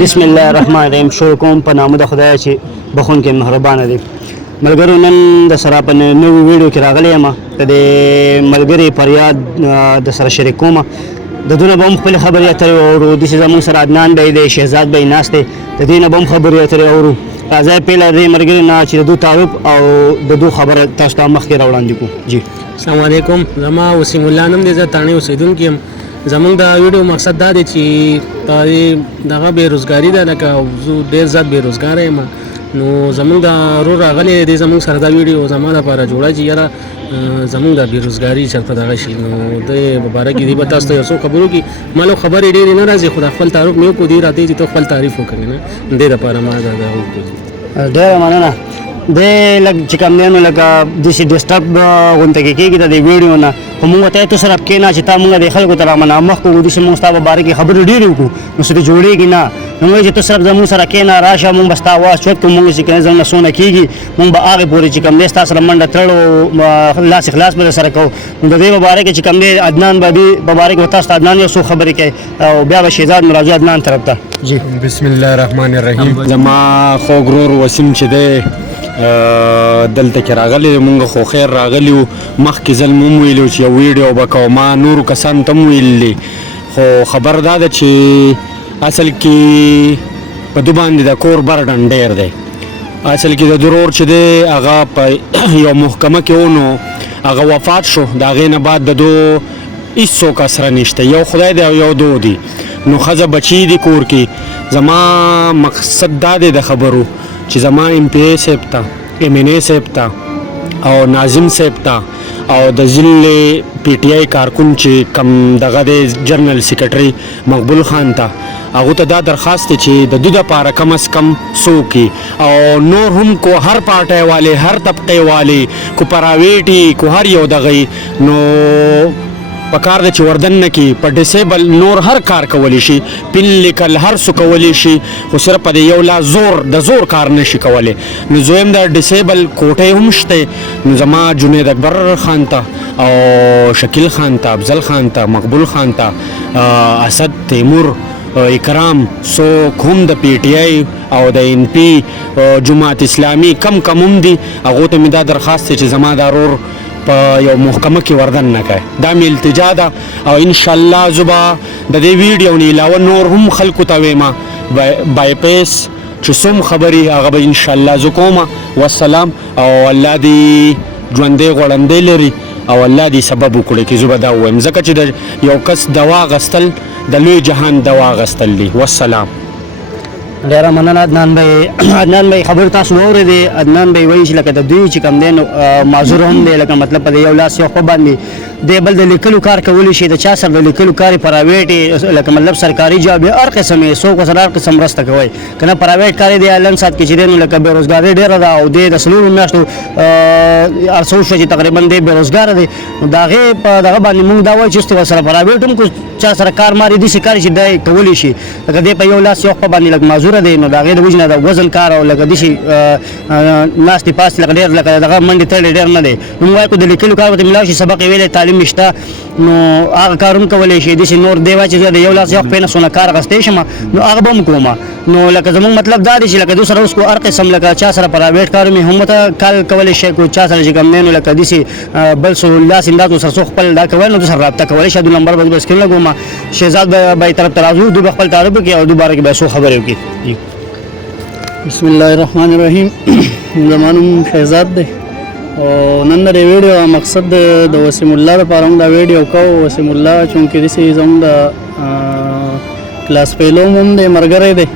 بسم الله الرحمن الرحیم. شروع کوم په نام د خدای چې بخون کې مهربانه دی. ملګرو نن د سره په نوې ویډیو کې راغلی یم. د ملګري فریاد د سره شریک کوم. د دونه به هم خپلې خبرې اترې واورو. داسې زموږ سره عدنان بی دی، شهزاد بی ناست دی. د دې نه به هم خبرې اترې اورو. راځئ پیله د دې ملګري نه چې د دوی تعارف او د دوی خبره تاسو ته مخکې راوړاندې کړو. جی السلام علیکم. زما وسیم الله نوم دی، زه تاڼې اوسېدونکی یم. زمونږ د ویډیو مقصد دا دی چې دغه بېروزګاري ده، لکه زه ډېر زیات بېروزګاره یم. نو زمونږ د ورور راغلی دی زمونږ سره دا ویډیو زما لپاره جوړه چې یاره زمونږ د بېروزګاري چېرته دغه شي. نو دې په باره کې دی به تاسو ته یو څو خبرو کې مالو خبرې ډېرې نه راځي، خو د خپل تعارف مې وکړو. دې راته چې ته خپل تعریف وکړې نه، دې دپاره ما دا وکړو. ډېره مننه. دی لږ چې کوم دی نو لکه داسې ډسټرب غونته کې کېږي د دې ویډیو نه. خو مونږ ته تو سره کښېنه چې تا مونږ د خلکو ته رامنامخ کړو. داسې مونږ ستا په باره کې خبرې ډېرې وکړو، نو څه دې جوړېږي نه. نو موږ چې ته صرف زموږ سره کښېنه راشه، مونږ به ستا اواز چوت کړو. مونږ چې کوم زموږ څونه کېږي مونږ به هغې پورې چې کوم دی ستا سره منډه تړو، لاس خلاص به سره کوو. نو د دې په باره کې چې کوم دی عدنان به دې په باره کې تاسو ته عدنان یو څو خبرې کوي او بیا به شهزاد نو راځو عدنان طرف ته. جی بسم الله الرحمن الرحیم. زما خوږ ورور وسیم چې دی دلته کې راغلی دی، مونږ خو خیر راغلی وو. مخکې ځل مو هم ویلي چې یو ویډیو به کوو، ما نورو کسانو ته هم ویلي. خو خبر دا ده چې اصل کې په دو باندې د کور برډن ډېر دی. اصل کې د ورور چې دی هغه په یو محکمه کې و، نو هغه وفات شو. د هغې نه بعد د دو هېڅوک اسره نشته، یو خدای دی او یو دو دی. نو ښځه بچي دي کور کې. زما مقصد دا دی د خبرو چې زما ایم پی ای صاحب ته، ایم این ای صاحب ته او ناظم صاحب ته او د ضلع پی ټی آی کارکون چې کم دغه دی جنرال سیکرټري مقبول خان ته، هغو ته دا درخواست دی چې د دوی دپاره کم از کم څوک او نور هم کو هر پارټۍ والے، هر طبقې والے، کو پراویټي، کو هر یو دغه نو پکار ده چې وردن نه کې په ډسیبل نور هر کار کولی شي، پن لیکل هر څه کولی شي، خو صرف په دې یو لاس د زور کار نه شي کولی. نو زویم د ډسیبل کوټې هم شته. نو زما جنید اکبر خان ته او شکیل خان ته، افضل خان ته، مقبول خان ته، اسد، تیمور، اکرام، څوک هم د پی ټی آی او د ان پی جماعت اسلامي کم هم دي، هغو ته مې دا درخواست دی چې زما دا ورور په یو محکمه کې وردن نه کوي. دا مې التجا ده او انشاءالله زه به د دې ویډیو نه علاوه نور هم خلکو ته ویمه بای پیس چې څوم خبرې هغه به انشاءالله زه کوم. والسلام. او الله دې ژوندی غوړندی لري او الله دې سبب وکړي چې زه به دا ووایم، ځکه چې د یو کس دوا اخیستل د لوی جهان دوا اخیستل دي. والسلام. ډېره مننه عدنان بی خبر تاسو واورېدې. عدنان بی وایي چې لکه د دوی چې کوم دی نو معذور هم دی، لکه مطلب په یو لاس یو خوا باندې دی، بل د لیکلو کار کولی شي. د چا سره د لیکلو کار پرایویټ لکه مطلب سرکاري جاب هر قسم یې څوک سره هر قسم مرسته کوي که نه. پرایویټ کار دی لنډ ساعت کې چې دی نو لکه بېروزګاري ډېره ده او دی د څلورو میاشتو ارڅو شوه چې تقریبا دی بېروزګاره دی. نو د هغې په دغه باندې مونږ دا وایو چې ورسره پرایویټ هم چا سره کار ماري داسې کار چې دی کولی شي. لکه دی په یو لاس یو خوا باندې لږ معذوره دی، نو د هغې د وجې نه د وزن کار او لکه داسې ناستې پاستې لکه ډېر لکه دغه منډې تړې ډېر نه دی. نو موږ وایو که د لیکلو کار ورته ملاو شي، سبق یې ویلی، تعلیم یې شته، نو هغه کار هم کولی شي. داسې نور دی وایي چې زه د یو لاس یو خپې نه څونه کار اخیستی شم، نو هغه به هم کوم. نو لکه زموږ مطلب دا دی چې لکه دوی سره اوس کو هر قسم لکه چا سره پرایویټ کار مې هم ته کال کولی شي، کو چا سره چې کوم دی نو لکه داسې بل څه لاس انداز ورسره څو خپل دا کوی نو دوی سره رابطه کولی شي. دوی نمبر به زه سکرین لګوم، شهزاد به طرف ته راځو، دوی به خپل تعارف وکړي او دوی باره کې به څو خبرې وکړي. بسم الله الرحمن الرحیم. زما نوم شهزاد دی او نن د دې ویډیو مقصد د وسیم الله لپاره هم دا ویډیو کوو. وسیم الله چونکې داسې زموږ د کلاس فیلو هم دی، ملګری دی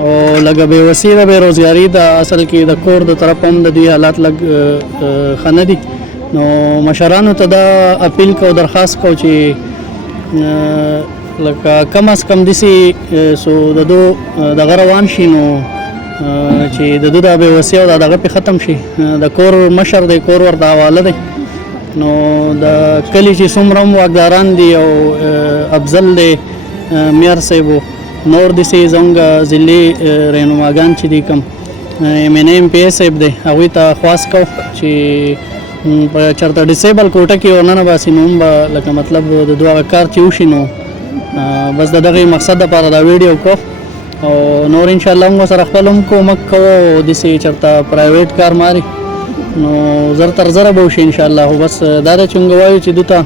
او لږه بېوسي ده، بېروزګاري ده. اصل کې د کور د طرف هم د دې حالات لږ ښه نه دي. نو مشرانو ته دا اپیل کو، درخواست کو چې لکه کم از کم داسې سو د دو دغه روان شي، نو چې د دو دا بېوسي او دا دغه پې ختم شي. د کور مشر دی، کور ورته حواله دی. نو د کلي چې څومره هم واکداران دي او افضل دی، میر صاحب، نور داسې زموږ ضلعي رهنماګان چې دي کوم ایم این ای ایم پی ای صاحب دی، هغوی ته خواست کو چې په چېرته ډسیبل کوټه کې ورننه باسي، نو هم به لکه مطلب د دوه هغه کار چې وشي. نو بس د دغې مقصد دپاره دا ویډیو کو او نور ان شاء الله موږ سره خپل هم کومک کوو داسې چېرته پرایویټ کار ماري نو زر تر زره به وشي ان شاء الله. خو بس دا ده چې موږ وایو چې دوی ته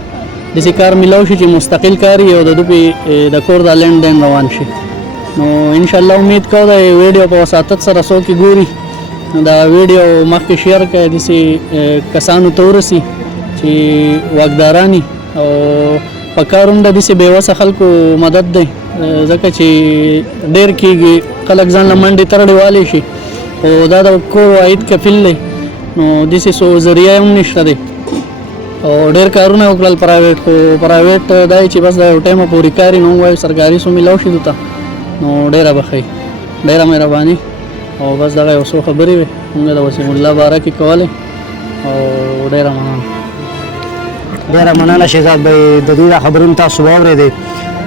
داسې کار میلاو شي چې مستقل کار وي او د دوی پې د کور دا لین دین روان شي. نو ان شاء الله امید کوو د ویډیو په وساطت سره څوک یې ګوري دا ویډیو مخکې شیر کړئ داسې کسانو ته ورسي چې واکداران او په کار هم د داسې بېوسه خلکو مدد دی ځکه چې ډېر کېږي خلک ځان له منډې ترړې والی شي خو دا د کور واحد کفیل دی نو داسې څو ذریعه هم نشته دی او ډېر کارونه وکړل پرایویټ خو پرایویټ دا چې بس د یو ټایمه پورې کار یې نو وایو سرکاري څو میلاو شي دوته نو ډېره به ښه ډېره مهرباني او بس دغه یو څو خبرې وې موږ د وسیم الله باره کې کولې او ډېره مننه. ډېره مننه شهزاد بھائی د دې دا خبرونه تاسو واورېدې.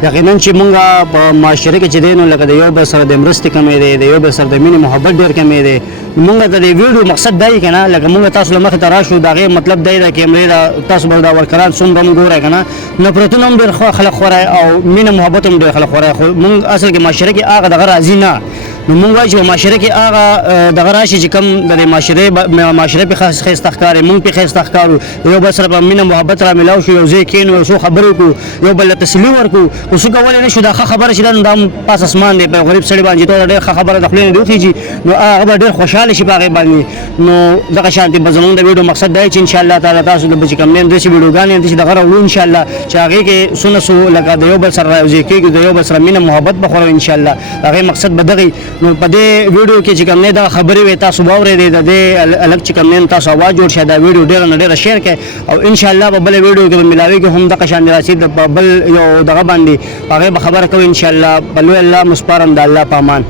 یقینا چې مونږ په معاشره کې چې دی نو لکه د یو بل سره د مرستې کمی دی د یو بل سره د مینې محبت ډېر کمی دی. مونږ د دې ویډیو مقصد دا یې که نه لکه مونږ تاسو له مخې ته راشو د هغې مطلب دی د کیمرې د تاسو به دا ورکران څومره هم ګورئ که نه نفرتونه هم ډېر خلک خورئ او مینه محبت هم ډېر خلک خورئ خو مونږ اصل کې معاشره کې هغه دغه راځي نه نو مونږ وایو چې په معاشره کې هغه دغه راشي چې کوم د معاشرې پې ښایسته ښکاري مونږ پې ښایسته ښکارو د یو بل سره په مینه محبت را میلاو شو یو ځای کښېنو یو څو خبرې وکړو یو بل له تسلي ورکړو خو څه کولی نه شو دا ښه خبره چې ده نو دا هم پاس اسمان دی په غریب سړي باندې ته ډېر ښه خبره د خولې نه دې وخېږي نو هغه به ډېر خوشحاله شي په هغې باندې نو دغه شانتې به زموږ د ویډیو مقصد دا چې انشاءالله تعالی تاسو د چې کوم دی داسې ویډیوګانې داسې دغه راوړو انشاءالله چې هغې کې څونه څو لکه د یو بل سره رایوځای کېږو د یو بل سره مینه محبت به خورو انشاءالله هغې مقصد به دغې نو په دې ویډیو کې چې کوم دی دغه خبرې وې تاسو به واورېدې د دې الګ چې کوم دی تاسو اواز جوړ شه دا ویډیو ډېره نه ډېره شیر کړئ او انشاءالله په بله ویډیو کې به ملاوېږي هم دغه شان راسي د بل یو دغه باندې هغې به خبره کوو انشاءالله په لوی الله مسپارم د الله په امان.